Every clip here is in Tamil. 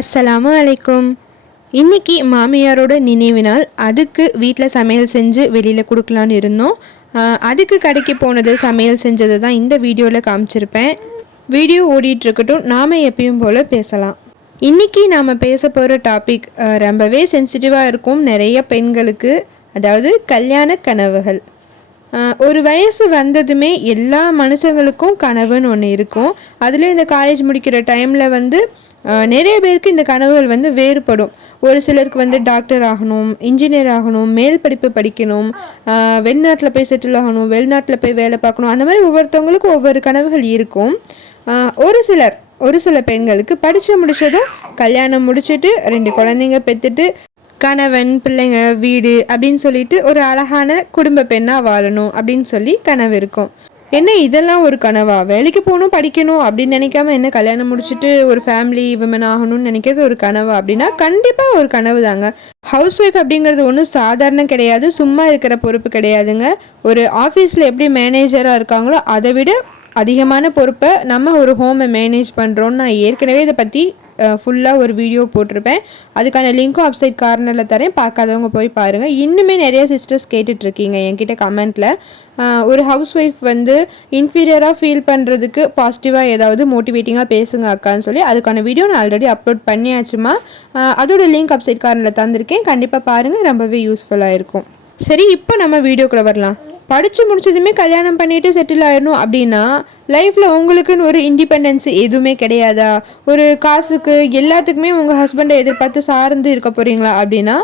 அஸ்ஸலாமு அலைக்கும். இன்றைக்கி மாமியாரோட நினைவு நாள். அதுக்கு வீட்டில் சமையல் செஞ்சு வெளியில் கொடுக்கலான்னு இருந்தோம். அதுக்கு கடைக்கு போனது, சமையல் செஞ்சது தான் இந்த வீடியோவில் காமிச்சிருப்பேன். வீடியோ ஓடிட்டுருக்கட்டும், நாம் எப்பயும் போல் பேசலாம். இன்றைக்கி நாம் பேச போகிற டாபிக் ரொம்பவே சென்சிட்டிவாக இருக்கும் நிறைய பெண்களுக்கு. அதாவது கல்யாண கனவுகள். ஒரு வயசு வந்ததுமே எல்லா மனுஷங்களுக்கும் கனவுன்னு ஒன்று இருக்கும். அதுலேயும் இந்த காலேஜ் முடிக்கிற டைமில் நிறைய பேருக்கு இந்த கனவுகள் வேறுபடும். ஒரு சிலருக்கு டாக்டர் ஆகணும், இன்ஜினியர் ஆகணும், மேல் படிப்பு படிக்கணும், வெளிநாட்டில் போய் செட்டில் ஆகணும், வெளிநாட்டில் போய் வேலை பார்க்கணும். அந்த மாதிரி ஒவ்வொருத்தவங்களுக்கும் ஒவ்வொரு கனவுகள் இருக்கும். ஒரு சில பெண்களுக்கு படித்து முடித்ததும் கல்யாணம் முடிச்சுட்டு 2 குழந்தைங்க பெற்றுட்டு கணவன், பிள்ளைங்க, வீடு அப்படின்னு சொல்லிட்டு ஒரு அழகான குடும்ப பெண்ணாக வாழணும் அப்படின்னு சொல்லி கனவு இருக்கும். என்ன இதெல்லாம் ஒரு கனவா? வேலைக்கு போகணும், படிக்கணும் அப்படின்னு நினைக்காம என்ன கல்யாணம் முடிச்சுட்டு ஒரு ஃபேமிலி விமன் ஆகணும்னு நினைக்கிறது ஒரு கனவா அப்படின்னா கண்டிப்பாக ஒரு கனவு தாங்க. ஹவுஸ் ஒய்ஃப் அப்படிங்கிறது ஒன்றும் சாதாரணம் கிடையாது, சும்மா இருக்கிற பொறுப்பு கிடையாதுங்க. ஒரு ஆஃபீஸில் எப்படி மேனேஜராக இருக்காங்களோ அதை விட அதிகமான பொறுப்பை நம்ம ஒரு ஹோமை மேனேஜ் பண்ணுறோன்னு நான் ஏற்கனவே இதை பற்றி ஃபுல்லாக ஒரு வீடியோ போட்டிருப்பேன். அதுக்கான லிங்க்கும் அப்சைட் கார்னரில் தரேன், பார்க்காதவங்க போய் பாருங்கள். இன்னுமே நிறைய சிஸ்டர்ஸ் கேட்டுட்ருக்கீங்க என்கிட்ட கமெண்ட்டில். ஒரு ஹவுஸ் ஒய்ஃப் இன்ஃபீரியராக ஃபீல் பண்ணுறதுக்கு பாசிட்டிவாக ஏதாவது மோட்டிவேட்டிங்காக பேசுங்க அக்கான்னு சொல்லி அதுக்கான வீடியோ நான் ஆல்ரெடி அப்லோட் பண்ணியாச்சுமா. அதோட லிங்க் அப்சைட் கார்னரில் தந்திருக்கேன், கண்டிப்பாக பாருங்கள், ரொம்பவே யூஸ்ஃபுல்லாக இருக்கும். சரி, இப்போ நம்ம வீடியோக்குள்ளே வரலாம். படித்து முடிச்சதுமே கல்யாணம் பண்ணிவிட்டு செட்டில் ஆயிடணும் அப்படின்னா லைஃப்பில் உங்களுக்குன்னு ஒரு இண்டிபெண்டன்ஸ் எதுவுமே கிடையாதா? ஒரு காசுக்கு எல்லாத்துக்குமே உங்கள் ஹஸ்பண்டை எதிர்பார்த்து சார்ந்து இருக்க போகிறீங்களா அப்படின்னா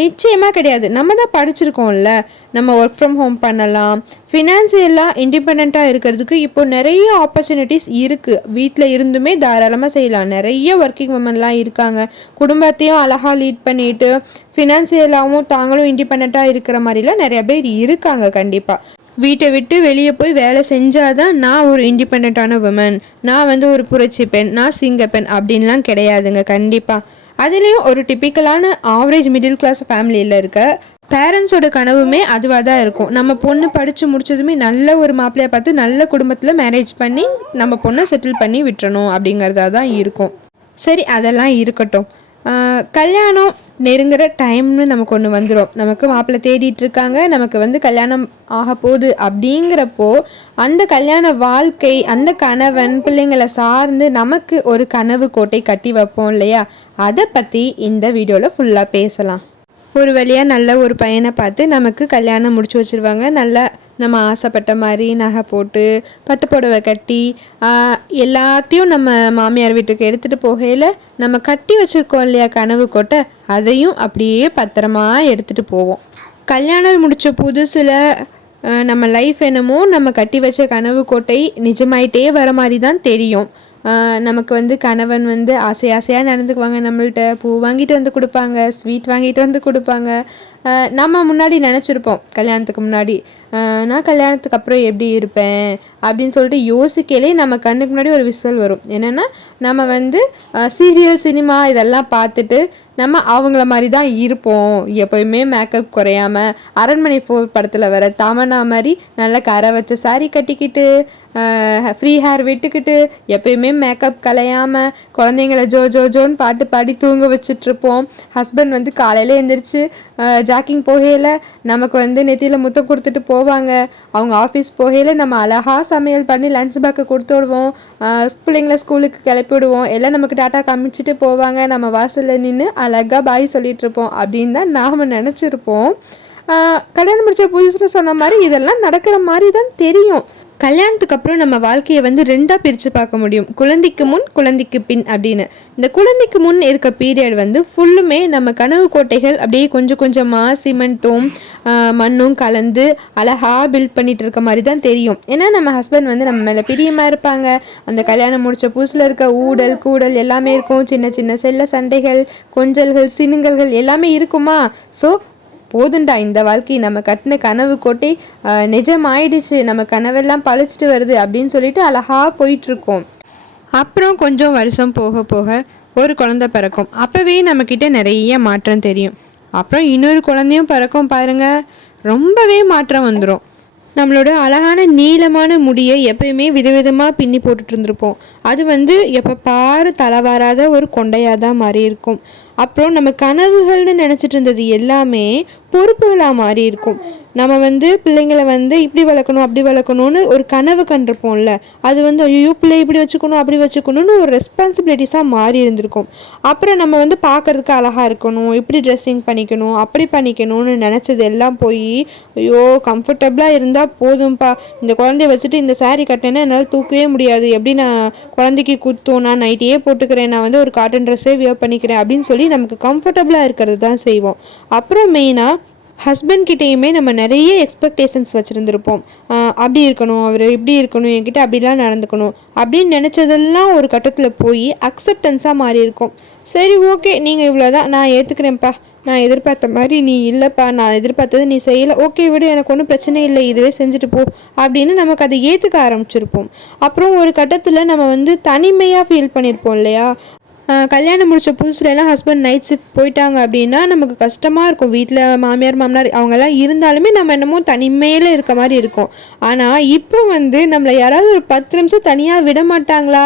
நிச்சயமாக கிடையாது. நம்ம தான் படிச்சிருக்கோம்ல, நம்ம ஒர்க் ஃப்ரம் ஹோம் பண்ணலாம். ஃபினான்சியலாக இண்டிபெண்ட்டாக இருக்கிறதுக்கு இப்போ நிறைய ஆப்பர்ச்சுனிட்டிஸ் இருக்குது. வீட்டில் இருந்துமே தாராளமாக செய்யலாம். நிறைய ஒர்க்கிங் உமன்லாம் இருக்காங்க. குடும்பத்தையும் அழகாக லீட் பண்ணிட்டு ஃபினான்சியலாகவும் தாங்களும் இண்டிபெண்ட்டாக இருக்கிற மாதிரிலாம் நிறைய பேர் இருக்காங்க. கண்டிப்பாக வீட்டை விட்டு வெளியே போய் வேலை செஞ்சாதான் நான் ஒரு இண்டிபெண்ட்டான உமன், நான் ஒரு புரட்சி பெண், நான் சிங்க பெண் அப்படின்லாம் கிடையாதுங்க. கண்டிப்பாக அதுலேயும் ஒரு டிப்பிக்கலான ஆவரேஜ் மிடில் கிளாஸ் ஃபேமிலியில் இருக்க பேரண்ட்ஸோட கனவுமே அதுவாக தான் இருக்கும். நம்ம பொண்ணு படித்து முடிச்சதுமே நல்ல ஒரு மாப்பிள்ளையை பார்த்து நல்ல குடும்பத்தில் மேரேஜ் பண்ணி நம்ம பொண்ணை செட்டில் பண்ணி விட்டுறணும் அப்படிங்கிறதா தான் இருக்கும். சரி, அதெல்லாம் இருக்கட்டும். கல்யாணம் நெருங்குற டைம்னு நமக்கு ஒன்று வந்துடும். நமக்கு மாப்பிள்ளை தேடிட்டு இருக்காங்க, நமக்கு கல்யாணம் ஆக போகுது. அப்படிங்கிறப்போ அந்த கல்யாண வாழ்க்கை, அந்த கணவன் பிள்ளைங்களை சார்ந்து நமக்கு ஒரு கனவு கோட்டை கட்டி வைப்போம் இல்லையா? அதை பற்றி இந்த வீடியோவில் ஃபுல்லாக பேசலாம். ஒரு வழியாக நல்ல ஒரு பையனை பார்த்து நமக்கு கல்யாணம் முடிச்சு வச்சுருவாங்க. நல்லா நம்ம ஆசைப்பட்ட மாதிரி நகை போட்டு பட்டு புடவை கட்டி எல்லாத்தையும் நம்ம மாமியார் வீட்டுக்கு எடுத்துகிட்டு போகையில் நம்ம கட்டி வச்சுருக்கோம் இல்லையா கனவு கோட்டை, அதையும் அப்படியே பத்திரமா எடுத்துகிட்டு போவோம். கல்யாணம் முடித்த புதுசில் நம்ம லைஃப் என்னமோ நம்ம கட்டி வச்ச கனவு கோட்டை நிஜமாயிட்டே வர மாதிரி தான் தெரியும். நமக்கு கணவன் ஆசையாக நடந்துக்குவாங்க. நம்மள்கிட்ட பூ வாங்கிட்டு வந்து கொடுப்பாங்க, ஸ்வீட் வாங்கிட்டு வந்து கொடுப்பாங்க. நம்ம முன்னாடி நினச்சிருப்போம் கல்யாணத்துக்கு முன்னாடி நான் கல்யாணத்துக்கு அப்புறம் எப்படி இருப்பேன் அப்படின்னு சொல்லிட்டு யோசிக்கலே நம்ம கண்ணுக்கு முன்னாடி ஒரு விசுவல் வரும். என்னென்னா நம்ம சீரியல், சினிமா இதெல்லாம் பார்த்துட்டு நம்ம அவங்கள மாதிரி தான் இருப்போம். எப்போயுமே மேக்கப் குறையாமல் அரண்மனை 4 படத்தில் வர தமன்னா மாதிரி நல்ல கரை வச்ச சாரி கட்டிக்கிட்டு ஃப்ரீ ஹேர் விட்டுக்கிட்டு எப்போயுமே மேக்கப் கலையாமல் குழந்தைங்கள ஜோ ஜோ ஜோன்னு பாட்டு பாடி தூங்க வச்சிட்ருப்போம். ஹஸ்பண்ட் காலையில் எழுந்திரிச்சு ஜாக்கிங் போகையில் நமக்கு நெத்தியில் முத்தம் கொடுத்துட்டு போவாங்க. அவங்க ஆஃபீஸ் போகையில் நம்ம அழகாக சமையல் பண்ணி லஞ்ச் பேக்கை கொடுத்து விடுவோம். பிள்ளைங்கள ஸ்கூலுக்கு கிளப்பி விடுவோம். எல்லாம் நமக்கு டாட்டா காமிச்சிட்டு போவாங்க. நம்ம வாசலில் நின்று அழகாக பாய் சொல்லிகிட்டு இருப்போம் அப்படின்னு தான் நாம் நினச்சிருப்போம். கல்யாணம் முடிச்ச புதுசில் சொன்ன மாதிரி இதெல்லாம் நடக்கிற மாதிரி தான் தெரியும். கல்யாணத்துக்கு அப்புறம் நம்ம வாழ்க்கையை 2ஆக பிரித்து பார்க்க முடியும். குழந்தைக்கு முன், குழந்தைக்கு பின் அப்படின்னு. இந்த குழந்தைக்கு முன் இருக்க பீரியட் ஃபுல்லுமே நம்ம கனவு கோட்டைகள் அப்படியே கொஞ்சம் கொஞ்சமாக சிமெண்ட்டும் மண்ணும் கலந்து அழகாக பில்ட் பண்ணிட்டு இருக்க மாதிரி தான் தெரியும். ஏன்னா நம்ம ஹஸ்பண்ட் நம்ம மேலே பிரியமாக இருப்பாங்க. அந்த கல்யாணம் முடித்த புதுசில் இருக்க ஊடல் கூடல் எல்லாமே இருக்கும். சின்ன சின்ன செல்ல சண்டைகள், கொஞ்சல்கள், சினுங்கல்கள் எல்லாமே இருக்குமா? ஸோ போதுண்டா இந்த வாழ்க்கை, நம்ம கட்டின கனவு கோட்டை நிஜமாயிடுச்சு, நம்ம கனவெல்லாம் பழிச்சிட்டு வருது அப்படின்னு சொல்லிட்டு அழகாக போயிட்டுருக்கோம். அப்புறம் கொஞ்சம் வருஷம் போக போக ஒரு குழந்தை பிறக்கும். அப்போவே நம்மக்கிட்ட நிறைய மாற்றம் தெரியும். அப்புறம் இன்னொரு குழந்தையும் பிறக்கும் பாருங்கள், ரொம்பவே மாற்றம் வந்துடும். நம்மளோட அழகான நீளமான முடியை எப்பயுமே விதவிதமாக பின்னி போட்டுட்டு இருந்திருப்போம். அது வந்து எப்போ பாரு தலை வாராத ஒரு கொண்டையாக தான் மாறி இருக்கும். அப்புறம் நம்ம கனவுகள்னு நினச்சிட்டு இருந்தது எல்லாமே பொறுப்புகளாக மாறி இருக்கும். நம்ம வந்து பிள்ளைங்களை வந்து இப்படி வளர்க்கணும் அப்படி வளர்க்கணும்னு ஒரு கனவு கண்டிருப்போம்ல, அது வந்து ஐயோ பிள்ளை இப்படி வச்சுக்கணும் அப்படி வச்சுக்கணும்னு ஒரு ரெஸ்பான்சிபிலிட்டிஸாக மாறி இருந்திருக்கும். அப்புறம் நம்ம வந்து பார்க்கறதுக்கு அழகாக இருக்கணும், இப்படி ட்ரெஸ்ஸிங் பண்ணிக்கணும் அப்படி பண்ணிக்கணும்னு நினச்சது எல்லாம் போய் ஐயோ கம்ஃபர்டபுளாக இருந்தால் போதும்ப்பா, இந்த குழந்தைய வச்சுட்டு இந்த சாரீ கட்டினேன்னா என்னால் தூக்கவே முடியாது, எப்படி நான் குழந்தைக்கு குத்தும், நான் நைட்டியே போட்டுக்கிறேன், நான் வந்து ஒரு காட்டன் ட்ரெஸ்ஸே வியர் பண்ணிக்கிறேன் அப்படின்னு சொல்லி நமக்கு கம்ஃபர்டபுளாக இருக்கிறது தான் செய்வோம். அப்புறம் மெயினாக ஹஸ்பண்ட் கிட்டேயுமே நம்ம நிறைய எக்ஸ்பெக்டேஷன்ஸ் வச்சுருந்துருப்போம். அப்படி இருக்கணும், அவர் இப்படி இருக்கணும், என்கிட்ட அப்படிலாம் நடந்துக்கணும் அப்படின்னு நினச்சதெல்லாம் ஒரு கட்டத்தில் போய் அக்செப்டன்ஸாக மாறி இருக்கும். சரி ஓகே, நீங்கள் இவ்வளோதான், நான் ஏற்றுக்கிறேன்ப்பா, நான் எதிர்பார்த்த மாதிரி நீ இல்லைப்பா, நான் எதிர்பார்த்தது நீ செய்யலை, ஓகே விடு, எனக்கு ஒன்றும் பிரச்சனை இல்லை, இதுவே செஞ்சுட்டு போ அப்படின்னு நமக்கு அதை ஏற்றுக்க ஆரம்பிச்சிருப்போம். அப்புறம் ஒரு கட்டத்தில் நம்ம வந்து தனிமையாக ஃபீல் பண்ணியிருப்போம் இல்லையா. கல்யாணம் முடித்த புதுசுலலாம் ஹஸ்பண்ட் நைட் ஷிஃப்ட் போயிட்டாங்க அப்படின்னா நமக்கு கஷ்டமாக இருக்கும். வீட்டில் மாமியார் மாமனார் அவங்கெல்லாம் இருந்தாலுமே நம்ம என்னமோ தனிமையில் இருக்க மாதிரி இருக்கும். ஆனால் இப்போ வந்து நம்மளை யாராவது ஒரு 10 நிமிஷம் தனியாக விட மாட்டாங்களா,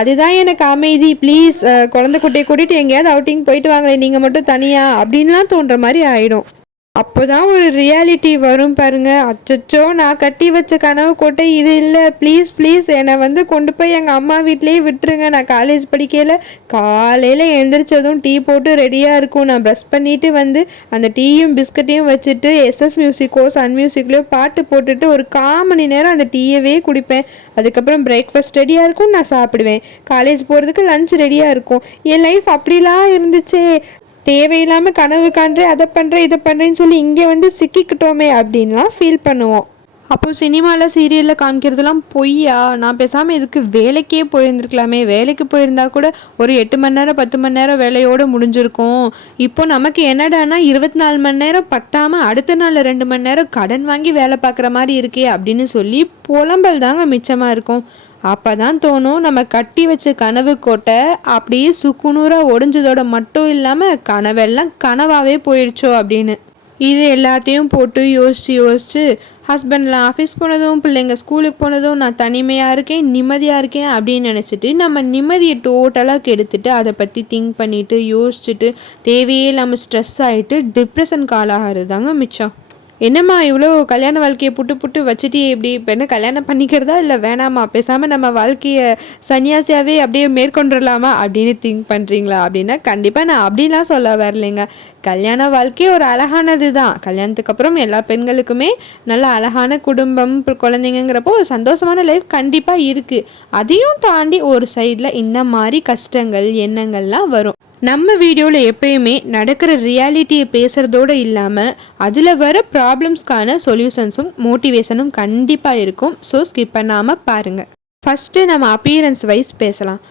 அதுதான் எனக்கு அமைதி, ப்ளீஸ் குழந்தை குட்டியை கூட்டிகிட்டு எங்கேயாவது அவுட்டிங் போயிட்டு வாங்களேன், நீங்கள் மட்டும் தனியாக அப்படின்லாம் தோன்ற மாதிரி ஆகிடும். அப்போ தான் ஒரு ரியாலிட்டி வரும் பாருங்க. அச்சச்சோ, நான் கட்டி வச்ச கனவு கோட்டை இது இல்லை, ப்ளீஸ் ப்ளீஸ் என்னை வந்து கொண்டு போய் எங்கள் அம்மா வீட்லேயே விட்டுருங்க. நான் காலேஜ் படிக்கையில் காலையில் எழுந்திரிச்சதும் டீ போட்டு ரெடியாக இருக்கும். நான் ப்ரஷ் பண்ணிவிட்டு வந்து அந்த டீயும் பிஸ்கட்டையும் வச்சுட்டு எஸ்எஸ் மியூசிக்கோ சன் மியூசிக்லையோ பாட்டு போட்டுட்டு ஒரு 1/4 மணி நேரம் அந்த டீயவே குடிப்பேன். அதுக்கப்புறம் பிரேக்ஃபாஸ்ட் ரெடியாக இருக்கும், நான் சாப்பிடுவேன். காலேஜ் போகிறதுக்கு லஞ்ச் ரெடியாக இருக்கும். என் லைஃப் அப்படிலாம் இருந்துச்சே, தேவையில்லாமல் கனவு காண்றேன், அதை பண்ணுறேன் இதை பண்ணுறேன்னு சொல்லி இங்கே வந்து சிக்கிக்கிட்டோமே அப்படின்லாம் ஃபீல் பண்ணுவோம். அப்போது சினிமாவில் சீரியலில் காமிக்கிறதுலாம் பொய்யா, நான் பேசாமல் இதுக்கு வேலைக்கே போயிருந்துருக்கலாமே, வேலைக்கு போயிருந்தா கூட ஒரு 8 மணி நேரம் 10 மணி நேரம் வேலையோடு முடிஞ்சிருக்கும். இப்போ நமக்கு என்னடானா 24 மணி நேரம் பத்தாமல் அடுத்த நாள் 2 மணி நேரம் கடன் வாங்கி வேலை பார்க்குற மாதிரி இருக்கே அப்படின்னு சொல்லி புலம்பல் தாங்க மிச்சமாக இருக்கும். அப்போ தான் தோணும், நம்ம கட்டி வச்ச கனவு கோட்டை அப்படியே சுக்குநூறாக ஒடிஞ்சதோட மட்டும் இல்லாமல் கனவெல்லாம் கனவாகவே போயிடுச்சோ அப்படின்னு. இது எல்லாத்தையும் போட்டு யோசித்து ஹஸ்பண்ட்லாம் ஆஃபீஸ் போனதும் பிள்ளைங்க ஸ்கூலுக்கு போனதும் நான் தனிமையாக இருக்கேன் நிம்மதியாக இருக்கேன் அப்படின்னு நினச்சிட்டு நம்ம நிம்மதியை டோட்டலாக கெடுத்துட்டு அதை பற்றி திங்க் பண்ணிவிட்டு யோசிச்சுட்டு தேவையே இல்லாமல் ஸ்ட்ரெஸ் ஆகிட்டு டிப்ரெஷனுக்கு ஆளாகிறது தாங்க மிச்சம். என்னம்மா இவ்வளோ கல்யாண வாழ்க்கையை புட்டு வச்சுட்டு எப்படி இப்போ என்ன கல்யாணம் பண்ணிக்கிறதா இல்லை வேணாமா, பேசாமல் நம்ம வாழ்க்கையை சன்னியாசியாகவே அப்படியே மேற்கொண்டுடலாமா அப்படின்னு திங்க் பண்ணுறீங்களா அப்படின்னா கண்டிப்பாக நான் அப்படிலாம் சொல்ல வரலைங்க. கல்யாண வாழ்க்கை ஒரு அழகானது தான். கல்யாணத்துக்கு அப்புறம் எல்லா பெண்களுக்குமே நல்ல அழகான குடும்பம் குழந்தைங்கிறப்போ ஒரு சந்தோஷமான லைஃப் கண்டிப்பாக இருக்குது. அதையும் தாண்டி ஒரு சைடில் இந்த மாதிரி கஷ்டங்கள் எண்ணங்கள்லாம் வரும். நம்ம வீடியோவில் எப்பயுமே நடக்கிற ரியாலிட்டியை பேசுகிறதோடு இல்லாமல் அதில் வர ப்ராப்ளம்ஸ்க்கான சொல்யூஷன்ஸும் மோட்டிவேஷனும் கண்டிப்பாக இருக்கும். ஸோ ஸ்கிப் பண்ணாமல் பாருங்கள். ஃபஸ்ட்டு நம்ம அப்பியரன்ஸ் வைஸ் பேசலாம்.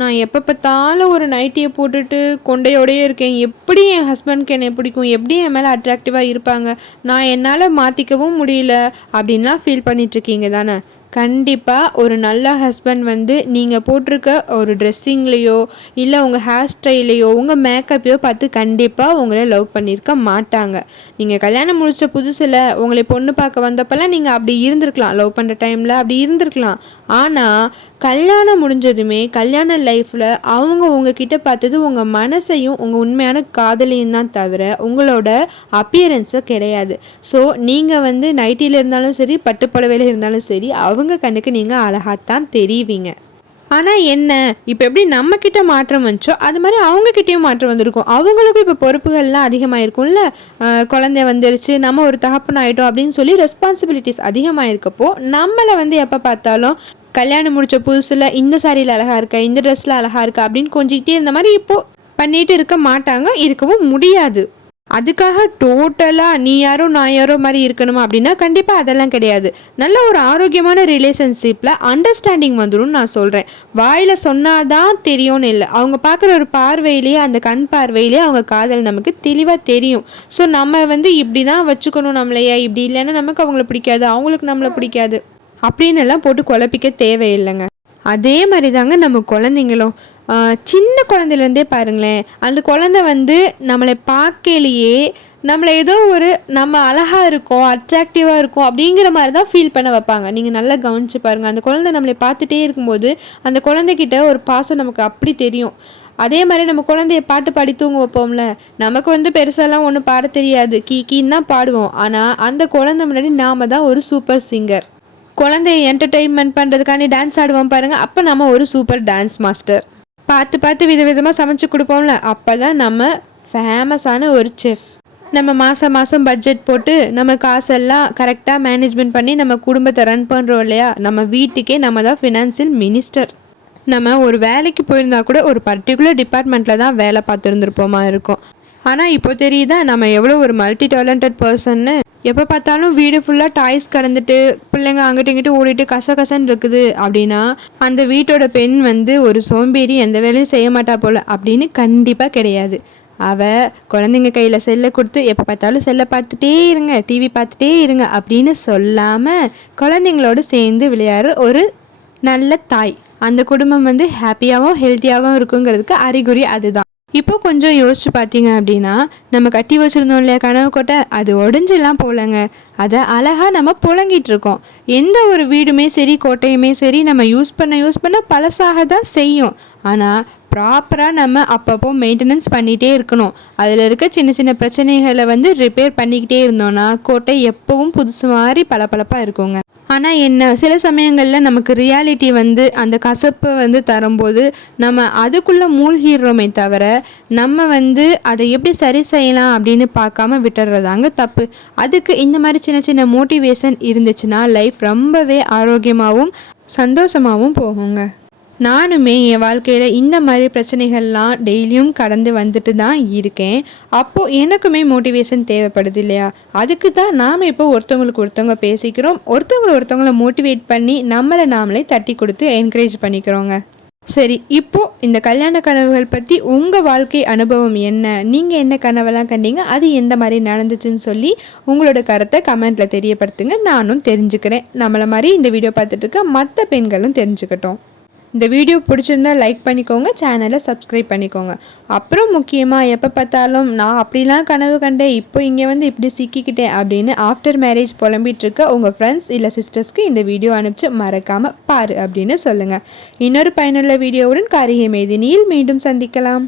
நான் எப்போ பார்த்தாலும் ஒரு நைட்டியை போட்டுட்டு கொண்டையோடையே இருக்கேன், எப்படி என் ஹஸ்பண்ட்க்கு என்னை பிடிக்கும், எப்படி என் மேலே அட்ராக்டிவாக இருப்பாங்க, நான் என்னால் மாற்றிக்கவும் முடியல அப்படின்லாம் ஃபீல் பண்ணிகிட்ருக்கீங்க தானே. கண்டிப்பாக ஒரு நல்ல ஹஸ்பண்ட் வந்து நீங்கள் போட்டிருக்க ஒரு ட்ரெஸ்ஸிங்லேயோ இல்லை உங்கள் ஹேர் ஸ்டைலையோ உங்கள் மேக்கப்பையோ பார்த்து கண்டிப்பாக உங்களை லவ் பண்ணியிருக்க மாட்டாங்க. நீங்கள் கல்யாணம் முடித்த புதுசில் உங்களை பொண்ணு பார்க்க வந்தப்பெல்லாம் நீங்கள் அப்படி இருந்திருக்கலாம், லவ் பண்ணுற டைமில் அப்படி இருந்திருக்கலாம். ஆனால் கல்யாணம் முடிஞ்சதுமே கல்யாண லைஃப்பில் அவங்க உங்ககிட்ட பார்த்தது உங்கள் மனசையும் உங்கள் உண்மையான காதலையும் தான் தவிர உங்களோட அப்பியரன்ஸை கிடையாது. ஸோ நீங்கள் வந்து நைட்டியில் இருந்தாலும் சரி பட்டுப்புடவையில் இருந்தாலும் சரி அவங்க கண்ணுக்கு நீங்கள் அழகாத்தான் தெரிவிங்க. ஆனால் என்ன இப்போ எப்படி நம்மக்கிட்ட மாற்றம் வந்துச்சோ அது மாதிரி அவங்கக்கிட்டேயும் மாற்றம் வந்திருக்கும். அவங்களுக்கும் இப்போ பொறுப்புகள்லாம் அதிகமாக இருக்கும்ல, குழந்தை வந்துருச்சு, நம்ம ஒரு தகப்பன் ஆகிட்டோம் அப்படின்னு சொல்லி ரெஸ்பான்சிபிலிட்டிஸ் அதிகமாக இருக்கப்போ நம்மளை வந்து எப்போ பார்த்தாலும் கல்யாணம் முடித்த புதுசில் இந்த சாரியில் அழகாக இருக்கா, இந்த ட்ரெஸ்ஸில் அழகாக இருக்கா அப்படின்னு கொஞ்சிக்கிட்டே இருந்த மாதிரி இப்போது பண்ணிகிட்டு இருக்க மாட்டாங்க, இருக்கவும் முடியாது. அதுக்காக டோட்டலாக நீ யாரோ நான் யாரோ மாதிரி இருக்கணுமா அப்படின்னா கண்டிப்பாக அதெல்லாம் கிடையாது. நல்ல ஒரு ஆரோக்கியமான ரிலேஷன்ஷிப்பில் அண்டர்ஸ்டாண்டிங் வந்துடும் நான் சொல்கிறேன். வாயில் சொன்னாதான் தெரியும்னு இல்லை, அவங்க பார்க்குற ஒரு பார்வையிலேயே அந்த கண் பார்வையிலேயே அவங்க காதல் நமக்கு தெளிவாக தெரியும். ஸோ நம்ம வந்து இப்படி தான் வச்சுக்கணும் நம்மளையா, இப்படி இல்லைன்னா நமக்கு அவங்கள பிடிக்காது, அவங்களுக்கு நம்மளை பிடிக்காது அப்படின்னு எல்லாம் போட்டு குழப்பிக்க தேவையில்லைங்க. அதே மாதிரி தாங்க நம்ம குழந்தைங்களும். சின்ன குழந்தையிலேருந்தே பாருங்களேன், அந்த குழந்தை வந்து நம்மளை பார்க்கலையே நம்மளை ஏதோ ஒரு நம்ம அழகாக இருக்கோம், அட்ராக்டிவாக இருக்கும் அப்படிங்கிற மாதிரி தான் ஃபீல் பண்ண வைப்பாங்க. நீங்கள் நல்லா கவனித்து பாருங்கள், அந்த குழந்தை நம்மளை பார்த்துட்டே இருக்கும்போது அந்த குழந்தைகிட்ட ஒரு பாசம் நமக்கு அப்படி தெரியும். அதே மாதிரி நம்ம குழந்தைய பாட்டு பாடி தூங்க வைப்போம்ல, நமக்கு வந்து பெருசாலாம் ஒன்றும் பாட தெரியாது, கீன்னு தான் பாடுவோம். ஆனால் அந்த குழந்தை முன்னாடி நாம் தான் ஒரு சூப்பர் சிங்கர். குழந்தைய என்டர்டெயின்மெண்ட் பண்ணுறதுக்காண்டி டான்ஸ் ஆடுவோம் பாருங்கள், அப்போ நம்ம ஒரு சூப்பர் டான்ஸ் மாஸ்டர். பார்த்து விதவிதமாக சமைச்சு கொடுப்போம்ல, அப்போ தான் நம்ம ஃபேமஸான ஒரு செஃப். நம்ம மாதம் பட்ஜெட் போட்டு நம்ம காசெல்லாம் கரெக்டாக மேனேஜ்மெண்ட் பண்ணி நம்ம குடும்பத்தை ரன் பண்ணுறோம் இல்லையா, நம்ம வீட்டுக்கே நம்ம தான் ஃபினான்சியல் மினிஸ்டர். நம்ம ஒரு வேலைக்கு போயிருந்தா கூட ஒரு பர்டிகுலர் டிபார்ட்மெண்ட்டில் தான் வேலை பார்த்துருந்துருப்போமா இருக்கும். ஆனால் இப்போ தெரியுதா நம்ம எவ்வளோ ஒரு மல்டி டேலண்டட் பர்சன்னு. எப்போ பார்த்தாலும் வீடு ஃபுல்லாக டாய்ஸ் கலந்துட்டு பிள்ளைங்க அங்கிட்ட இங்கிட்ட ஓடிட்டு கசகசன்னு இருக்குது அப்படின்னா அந்த வீட்டோட பெண் வந்து ஒரு சோம்பேறி, எந்த வேலையும் செய்ய மாட்டா போல் அப்படின்னு கண்டிப்பாக கிடையாது. அவள் குழந்தைங்க கையில் செல்லை கொடுத்து எப்போ பார்த்தாலும் செல்லை பார்த்துட்டே இருங்க, டிவி பார்த்துட்டே இருங்க அப்படின்னு சொல்லாமல் குழந்தைங்களோடு சேர்ந்து விளையாடுற ஒரு நல்ல தாய். அந்த குடும்பம் வந்து ஹாப்பியாகவும் ஹெல்த்தியாகவும் இருக்குங்கிறதுக்கு அறிகுறி அதுதான். இப்போ கொஞ்சம் யோசிச்சு பார்த்தீங்க அப்படின்னா, நம்ம கட்டி வச்சுருந்தோம் இல்லையா கனவு கோட்டை, அது உடஞ்செல்லாம் போகலங்க, அதை அழகாக நம்ம புழங்கிட்டு இருக்கோம். எந்த ஒரு வீடுமே சரி கோட்டையுமே சரி நம்ம யூஸ் பண்ண பழசாக தான் செய்யும். ஆனால் ப்ராப்பராக நம்ம அப்பப்போ மெயின்டெனன்ஸ் பண்ணிகிட்டே இருக்கணும். அதில் இருக்க சின்ன சின்ன பிரச்சனைகளை வந்து ரிப்பேர் பண்ணிக்கிட்டே இருந்தோன்னா கோட்டை எப்பவும் புதுசு மாதிரி பளபளப்பாக இருக்குங்க. ஆனால் என்ன, சில சமயங்களில் நமக்கு ரியாலிட்டி வந்து அந்த கசப்பை வந்து தரும்போது நம்ம அதுக்குள்ளே மூழ்கிடுறோமே தவிர நம்ம வந்து அதை எப்படி சரி செய்யலாம் அப்படின்னு பார்க்காம விட்டுறதாங்க தப்பு. அதுக்கு இந்த மாதிரி சின்ன சின்ன மோட்டிவேஷன் இருந்துச்சுன்னா லைஃப் ரொம்பவே ஆரோக்கியமாகவும் சந்தோஷமாகவும் போகுங்க. நானுமே என் வாழ்க்கையில் இந்த மாதிரி பிரச்சனைகள்லாம் டெய்லியும் கடந்து வந்துட்டு தான் இருக்கேன். அப்போது எனக்குமே மோட்டிவேஷன் தேவைப்படுது இல்லையா, அதுக்கு தான் நாம் இப்போ ஒருத்தவங்க பேசிக்கிறோம், ஒருத்தவங்களை மோட்டிவேட் பண்ணி நம்மளை நாமளே தட்டி கொடுத்து என்கரேஜ் பண்ணிக்கிறோங்க. சரி, இப்போது இந்த கல்யாண கனவுகள் பற்றி உங்கள் வாழ்க்கை அனுபவம் என்ன, நீங்கள் என்ன கனவெல்லாம் கண்டீங்க, அது எந்த மாதிரி நடந்துச்சுன்னு சொல்லி உங்களோட கருத்தை கமெண்ட்டில் தெரியப்படுத்துங்க. நானும் தெரிஞ்சுக்கிறேன், நம்மளை மாதிரி இந்த வீடியோ பார்த்துட்டு இருக்க மற்ற பெண்களும் தெரிஞ்சுக்கிட்டோம். இந்த வீடியோ பிடிச்சிருந்தா லைக் பண்ணிக்கோங்க, சேனலை சப்ஸ்கிரைப் பண்ணிக்கோங்க. அப்புறம் முக்கியமாக எப்போ பார்த்தாலும் நான் அப்படிலாம் கனவு கண்டேன், இப்போ இங்கே வந்து இப்படி சிக்கிக்கிட்டேன் அப்படின்னு ஆஃப்டர் மேரேஜ் புலம்பிகிட்டு இருக்க உங்கள் ஃப்ரெண்ட்ஸ் இல்லை சிஸ்டர்ஸ்க்கு இந்த வீடியோ அனுப்பிச்சு மறக்காமல் பாரு அப்படின்னு சொல்லுங்கள். இன்னொரு பயனுள்ள வீடியோவுடன் காரிகை மேதினியில் மீண்டும் சந்திக்கலாம்.